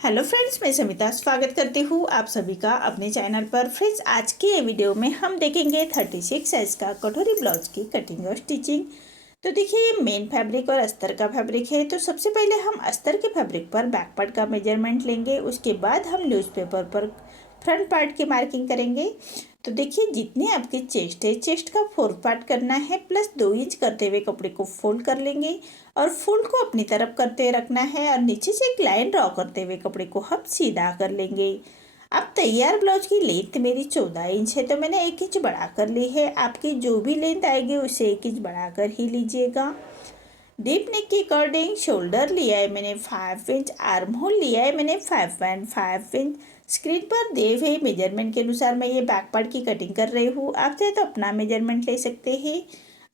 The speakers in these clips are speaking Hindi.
हेलो फ्रेंड्स, मैं समिता स्वागत करती हूँ आप सभी का अपने चैनल पर। फ्रेंड्स, आज के ये वीडियो में हम देखेंगे 36 साइज का कटोरी ब्लाउज की कटिंग और स्टिचिंग। तो देखिए, ये मेन फैब्रिक और अस्तर का फैब्रिक है। तो सबसे पहले हम अस्तर के फैब्रिक पर बैक पार्ट का मेजरमेंट लेंगे, उसके बाद हम न्यूज़पेपर पर फ्रंट पार्ट की मार्किंग करेंगे। तो देखिए, जितनी आपकी चेस्ट है, चेस्ट का 4 पार्ट करना है, प्लस 2 इंच करते हुए कपड़े को फोल्ड कर लेंगे और फोल्ड को अपनी तरफ करते रखना है और नीचे से एक लाइन ड्रॉ करते हुए कपड़े को हम सीधा कर लेंगे। अब तैयार ब्लाउज की लेंथ मेरी 14 इंच है, तो मैंने 1 इंच बढ़ा कर ली है। आपकी जो भी लेंथ आएगी उसे 1 इंच बढ़ाकर ही लीजिएगा। डीप नेक के अकॉर्डिंग शोल्डर लिया है मैंने 5 इंच, आर्म होल लिया है मैंने 5.5 इंच। स्क्रीन पर दिए हुए मेजरमेंट के अनुसार मैं ये बैक पार्ट की कटिंग कर रही हूँ। आप चाहे तो अपना मेजरमेंट ले सकते हैं।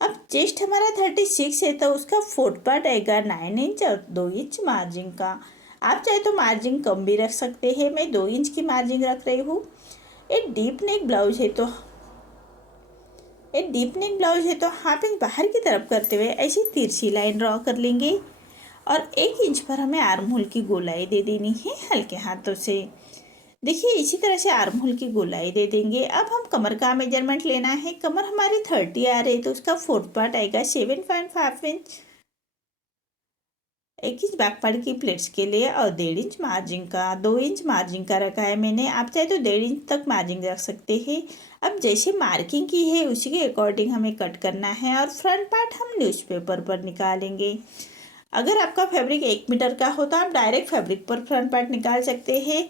अब चेस्ट हमारा 36 है, तो उसका 4 पार्ट आएगा 9 इंच और 2 इंच मार्जिन का। आप चाहे तो मार्जिन कम भी रख सकते हैं, मैं 2 इंच की मार्जिन रख रही हूँ। एक डीप नेक ब्लाउज है तो हाफ इंच बाहर की तरफ करते हुए ऐसी तिरछी लाइन ड्रॉ कर लेंगे और 1 इंच पर हमें आर्म होल की गोलाई दे देनी है हल्के हाथों से। देखिए, इसी तरह से आर्म होल की गोलाई दे देंगे। अब हम कमर का मेजरमेंट लेना है। कमर हमारी 30 आ रही है, तो उसका 4 पार्ट आएगा 7.5 इंच। 1 इंच बैक पार्ट की प्लेट्स के लिए और 1.5 इंच मार्जिन का, 2 इंच मार्जिन का रखा है मैंने। आप चाहे तो 1.5 इंच तक मार्जिन रख सकते हैं। अब जैसे मार्किंग की है उसी के अकॉर्डिंग हमें कट करना है और फ्रंट पार्ट हम न्यूज़पेपर पर निकालेंगे। अगर आपका फैब्रिक 1 मीटर का हो तो आप डायरेक्ट फैब्रिक पर फ्रंट पार्ट निकाल सकते हैं।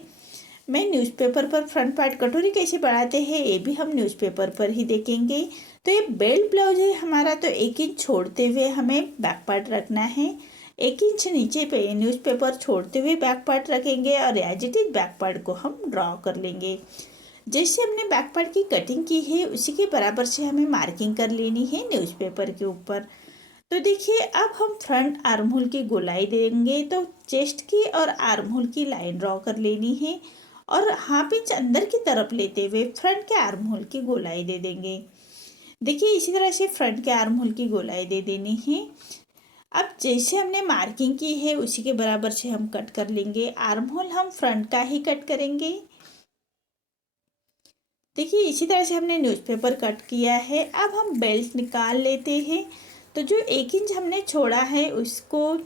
मैं न्यूज़पेपर पर फ्रंट पार्ट कटोरी कैसे बढ़ाते हैं ये भी हम न्यूज़पेपर पर ही देखेंगे। तो ये बेल्ट ब्लाउज है हमारा, तो 1 इंच छोड़ते हुए हमें बैक पार्ट रखना है। 1 इंच नीचे पे न्यूज़पेपर छोड़ते हुए बैक पार्ट रखेंगे और as it is back part को हम ड्रॉ कर लेंगे। जैसे हमने बैक पार्ट की कटिंग की है उसी के बराबर से हमें मार्किंग कर लेनी है न्यूज़पेपर के ऊपर। तो देखिए, अब हम फ्रंट आर्म होल की गोलाई देंगे, तो चेस्ट की और आर्म होल की लाइन ड्रॉ कर लेनी है और हाफ इंच अंदर की तरफ लेते हुए फ्रंट के आर्म होल की गोलाई दे देंगे। देखिए, इसी तरह से फ्रंट के आर्म होल की गोलाई दे देनी है। अब जैसे हमने मार्किंग की है उसी के बराबर से हम कट कर लेंगे। आर्म होल हम फ्रंट का ही कट करेंगे। देखिए, इसी तरह से हमने न्यूज़पेपर कट किया है। अब हम बेल्ट निकाल लेते हैं। तो जो 1 इंच हमने छोड़ा है उसको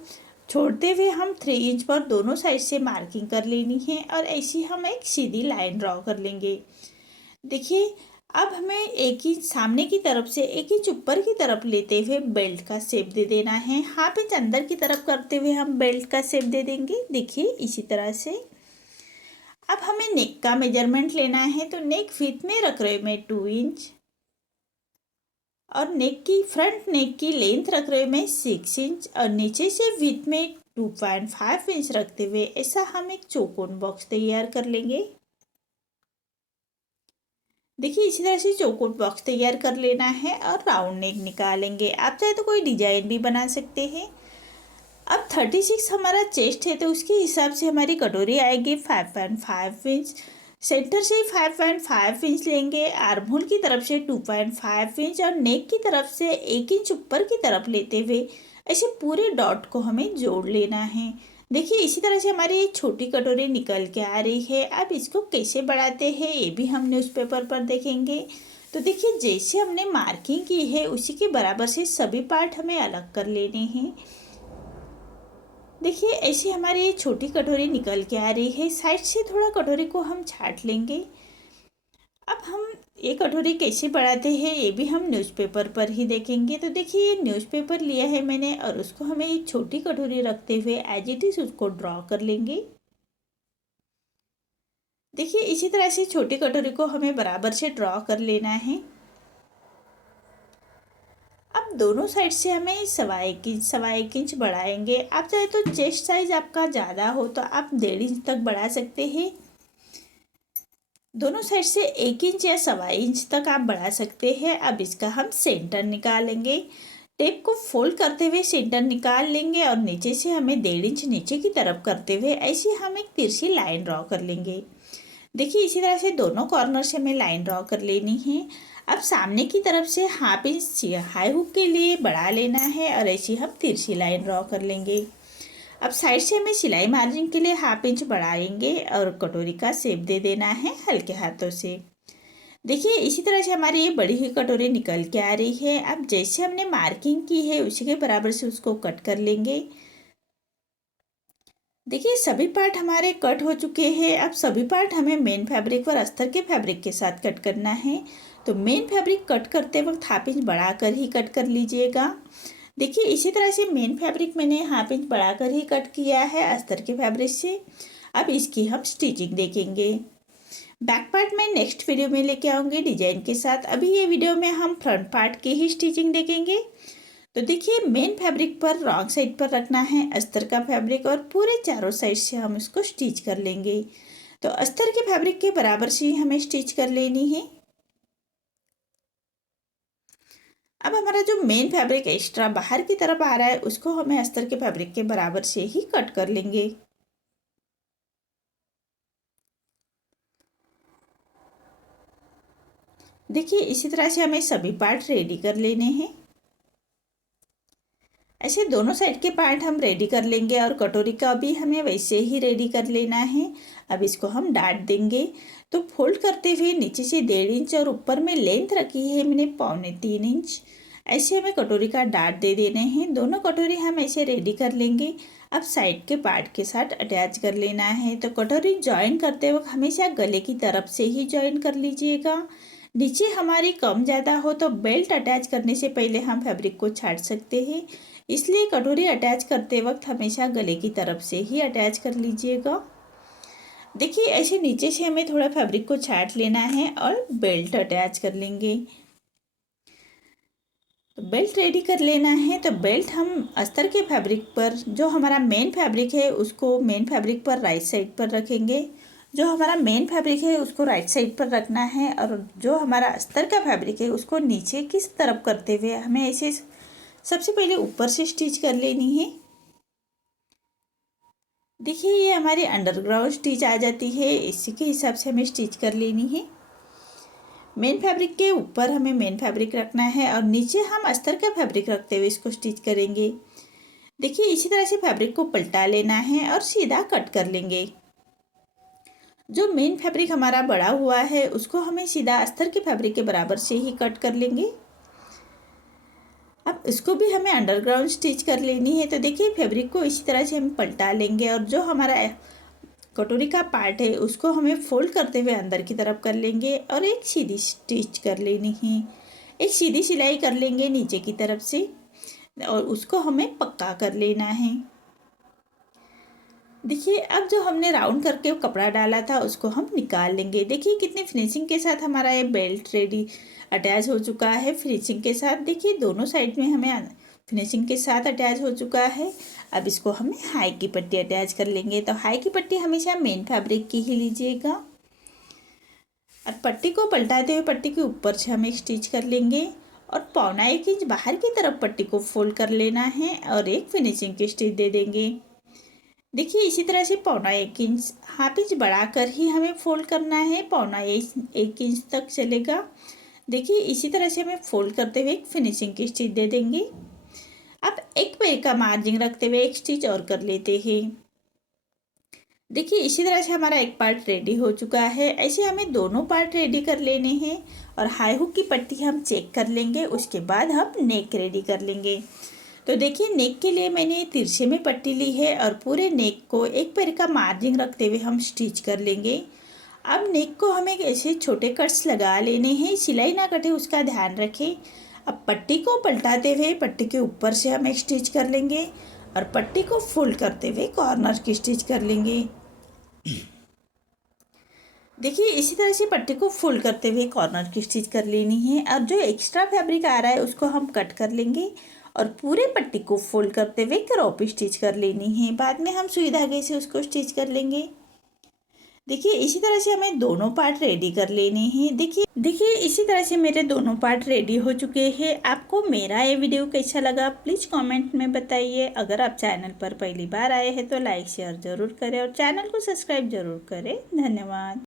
छोड़ते हुए हम 3 इंच पर दोनों साइड से मार्किंग कर लेनी है और ऐसी हम एक सीधी लाइन ड्रॉ कर लेंगे। देखिए, अब हमें 1 इंच सामने की तरफ से 1 इंच ऊपर की तरफ लेते हुए बेल्ट का शेप दे देना है। हाफ इंच अंदर की तरफ करते हुए हम बेल्ट का शेप दे देंगे। देखिए, इसी तरह से। अब हमें नेक का मेजरमेंट लेना है, तो नेक विड्थ में रख रहे मैं 2 इंच और फ्रंट नेक की लेंथ रख रहे मैं 6 इंच और नीचे से विड्थ में 2.5 इंच रखते हुए ऐसा हम एक चौकोन बॉक्स तैयार कर लेंगे। देखिए, इसी तरह से चौकोन बॉक्स तैयार कर लेना है और राउंड नेक निकालेंगे। आप चाहे तो कोई डिजाइन भी बना सकते हैं। अब 36 हमारा चेस्ट है, तो उसके हिसाब से हमारी कटोरी आएगी 5.5 इंच। सेंटर से 5.5 इंच लेंगे, आर्म होल की तरफ से 2.5 इंच और नेक की तरफ से 1 इंच ऊपर की तरफ लेते हुए ऐसे पूरे डॉट को हमें जोड़ लेना है। देखिए, इसी तरह से हमारी ये छोटी कटोरी निकल के आ रही है। अब इसको कैसे बढ़ाते हैं ये भी हम न्यूज़पेपर पर देखेंगे। तो देखिए, जैसे हमने मार्किंग की है उसी के बराबर से सभी पार्ट हमें अलग कर लेने हैं। देखिए, ऐसी हमारी ये छोटी कटोरी निकल के आ रही है। साइड से थोड़ा कटोरी को हम छाट लेंगे। अब हम ये कटोरी कैसे बढ़ाते हैं ये भी हम न्यूज़पेपर पर ही देखेंगे। तो देखिए, ये न्यूज़पेपर लिया है मैंने और उसको हमें एक छोटी कटोरी रखते हुए एज इट इज उसको ड्रॉ कर लेंगे। देखिए, इसी तरह से छोटी कटोरी को हमें बराबर से ड्रॉ कर लेना है। अब दोनों साइड से हमें सवा एक इंच बढ़ाएंगे। आप चाहे तो चेस्ट साइज आपका ज़्यादा हो तो आप 1.5 इंच तक बढ़ा सकते हैं। दोनों साइड से 1 इंच या सवा इंच तक आप बढ़ा सकते हैं। अब इसका हम सेंटर निकालेंगे। टेप को फोल्ड करते हुए सेंटर निकाल लेंगे और नीचे से हमें 1.5 इंच नीचे की तरफ करते हुए ऐसे हम एक तिरछी लाइन ड्रॉ कर लेंगे। देखिए, इसी तरह से दोनों कॉर्नर से हमें लाइन ड्रॉ कर लेनी है। अब सामने की तरफ से हाफ इंच हाई हुक के लिए बढ़ा लेना है और ऐसी हम तिरछी लाइन ड्रॉ कर लेंगे। अब साइड से हमें सिलाई मार्जिन के लिए 1/2 इंच बढ़ाएंगे और कटोरी का शेप दे देना है हल्के हाथों से। देखिए इसी तरह से हमारी ये बड़ी हुई कटोरी निकल के आ रही है। अब जैसे हमने मार्किंग की है उसी के बराबर से उसको कट कर लेंगे। देखिए सभी पार्ट हमारे कट हो चुके हैं। अब सभी पार्ट हमें मेन फैब्रिक और अस्तर के फैब्रिक के साथ कट करना है। तो मेन फैब्रिक कट करते वक्त 1/2 इंच बढ़ाकर ही कट कर लीजिएगा। देखिए इसी तरह से मेन फैब्रिक मैंने 1/2 इंच बढ़ाकर ही कट किया है अस्तर के फैब्रिक से। अब इसकी हम स्टिचिंग देखेंगे। बैक पार्ट मैं नेक्स्ट वीडियो में लेके आऊँगी डिजाइन के साथ। अभी ये वीडियो में हम फ्रंट पार्ट की ही स्टिचिंग देखेंगे। तो देखिए मेन फैब्रिक पर रॉन्ग साइड पर रखना है अस्तर का फैब्रिक और पूरे चारों साइड से हम इसको स्टिच कर लेंगे। तो अस्तर के फैब्रिक के बराबर से ही हमें स्टिच कर लेनी है। अब हमारा जो मेन फैब्रिक एक्स्ट्रा बाहर की तरफ आ रहा है उसको हमें अस्तर के फैब्रिक के बराबर से ही कट कर लेंगे। देखिए इसी तरह से हमें सभी पार्ट रेडी कर लेने हैं। ऐसे दोनों साइड के पार्ट हम रेडी कर लेंगे और कटोरी का भी हमें वैसे ही रेडी कर लेना है। अब इसको हम डाट देंगे। तो फोल्ड करते हुए नीचे से 1.5 इंच और ऊपर में लेंथ रखी है मैंने 2.25 इंच। ऐसे हमें कटोरी का डाट दे देने हैं। दोनों कटोरी हम ऐसे रेडी कर लेंगे। अब साइड के पार्ट के साथ अटैच कर लेना है। तो कटोरी ज्वाइन करते वक्त हमेशा गले की तरफ से ही ज्वाइन कर लीजिएगा। नीचे हमारी कम ज़्यादा हो तो बेल्ट अटैच करने से पहले हम फैब्रिक को छाट सकते हैं। इसलिए कटोरी अटैच करते वक्त हमेशा गले की तरफ से ही अटैच कर लीजिएगा। देखिए ऐसे नीचे से हमें थोड़ा फैब्रिक को छाट लेना है और बेल्ट अटैच कर लेंगे। तो बेल्ट रेडी कर लेना है। तो बेल्ट हम अस्तर के फैब्रिक पर जो हमारा मेन फैब्रिक है उसको मेन फैब्रिक पर राइट साइड पर रखेंगे। जो हमारा मेन फैब्रिक है उसको राइट साइड पर रखना है और जो हमारा अस्तर का फैब्रिक है उसको नीचे किस तरफ करते हुए हमें ऐसे सबसे पहले ऊपर से स्टिच कर लेनी है। देखिए ये हमारी अंडरग्राउंड स्टिच आ जाती है। इसी के हिसाब से हमें स्टिच कर लेनी है। मेन फैब्रिक के ऊपर हमें मेन फैब्रिक रखना है और नीचे हम अस्तर का फैब्रिक रखते हुए इसको स्टिच करेंगे। देखिए इसी तरह से फैब्रिक को पलटा लेना है और सीधा कट कर लेंगे। जो मेन फैब्रिक हमारा बड़ा हुआ है उसको हमें सीधा अस्तर के फैब्रिक के बराबर से ही कट कर लेंगे। अब इसको भी हमें अंडरग्राउंड स्टिच कर लेनी है। तो देखिए फैब्रिक को इसी तरह से हम पलटा लेंगे और जो हमारा कटोरी का पार्ट है उसको हमें फोल्ड करते हुए अंदर की तरफ कर लेंगे और एक सीधी स्टिच कर लेनी है। एक सीधी सिलाई कर लेंगे नीचे की तरफ से और उसको हमें पक्का कर लेना है। देखिए अब जो हमने राउंड करके कपड़ा डाला था उसको हम निकाल लेंगे। देखिए कितनी फिनिशिंग के साथ हमारा ये बेल्ट रेडी अटैच हो चुका है फिनिशिंग के साथ। देखिए दोनों साइड में हमें फिनिशिंग के साथ अटैच हो चुका है। अब इसको हमें हाई की पट्टी अटैच कर लेंगे। तो हाई की पट्टी हमेशा मेन फैब्रिक की ही लीजिएगा और पट्टी को पलटाते हुए पट्टी के ऊपर से हम एक स्टिच कर लेंगे और 1.25 इंच बाहर की तरफ पट्टी को फोल्ड कर लेना है और एक फिनिशिंग की स्टिच दे देंगे। देखिए इसी तरह से 1.25 इंच 1/2 इंच बढ़ाकर ही हमें फोल्ड करना है। 1.25 इंच तक चलेगा। देखिए इसी तरह से हमें फोल्ड करते हुए एक फिनिशिंग की स्टिच दे देंगे। अब एक पैर का मार्जिन रखते हुए एक स्टिच और कर लेते हैं। देखिए इसी तरह से हमारा एक पार्ट रेडी हो चुका है। ऐसे हमें दोनों पार्ट रेडी कर लेने हैं और हाई हुक की पट्टी हम चेक कर लेंगे। उसके बाद हम नेक रेडी कर लेंगे। तो देखिए नेक के लिए मैंने तिरछे में पट्टी ली है और पूरे नेक को एक पैर का मार्जिन रखते हुए हम स्टिच कर लेंगे। अब नेक को हमें ऐसे छोटे कट्स लगा लेने हैं। सिलाई ना कटे उसका ध्यान रखें। अब पट्टी को पलटाते हुए पट्टी के ऊपर से हम एक स्टिच कर लेंगे और पट्टी को फोल्ड करते हुए कॉर्नर की स्टिच कर लेंगे। देखिए इसी तरह से पट्टी को फोल्ड करते हुए कॉर्नर की स्टिच कर लेनी है और जो एक्स्ट्रा फैब्रिक आ रहा है उसको हम कट कर लेंगे और पूरे पट्टी को फोल्ड करते हुए क्रॉप स्टिच कर लेनी है। बाद में हम सुई धागे से उसको स्टिच कर लेंगे। देखिए इसी तरह से हमें दोनों पार्ट रेडी कर लेने हैं। देखिए इसी तरह से मेरे दोनों पार्ट रेडी हो चुके हैं। आपको मेरा ये वीडियो कैसा लगा प्लीज़ कमेंट में बताइए। अगर आप चैनल पर पहली बार आए हैं तो लाइक शेयर ज़रूर करें और चैनल को सब्सक्राइब ज़रूर करें। धन्यवाद।